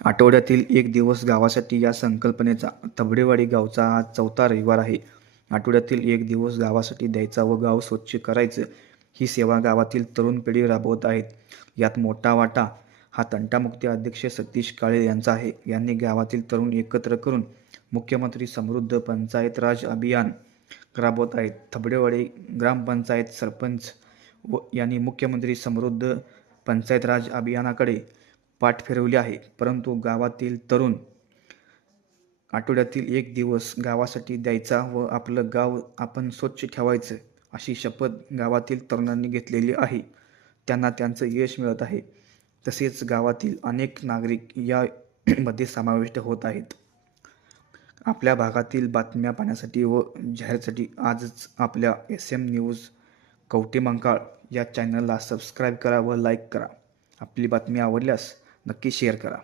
आठवड्यातील एक दिवस गावासाठी या संकल्पनेचा तबडेवाडी गावचा आज 4था रविवार आहे. आठवड्यातील एक दिवस गावासाठी द्यायचा व गाव स्वच्छ करायचं ही सेवा गावातील तरुण पिढी राबवत आहेत. यात मोठा वाटा हा तंटामुक्ती अध्यक्ष सतीश काळे यांचा आहे. यांनी गावातील तरुण एकत्र करून मुख्यमंत्री समृद्ध पंचायत राज अभियान राबवत आहेत. तबडेवाडी ग्रामपंचायत सरपंच यांनी मुख्यमंत्री समृद्ध पंचायत राज अभियानाकडे पाठ फिरवली आहे, परंतु गावातील तरुण आठवड्यातील एक दिवस गावासाठी द्यायचा व आपलं गाव आपण स्वच्छ ठेवायचं अशी शपथ गावातील तरुणांनी घेतलेली आहे. त्यांना त्यांचं यश मिळत आहे. तसेच गावातील अनेक नागरिक यामध्ये समाविष्ट होत आहेत. आपल्या भागातील बातम्या पाहण्यासाठी व जाहिरातीसाठी आजच आपल्या SM न्यूज कवठेमहांकाळ या चॅनलला सबस्क्राईब करा व लाईक करा. आपली बातमी आवडल्यास नक्की शेअर करा.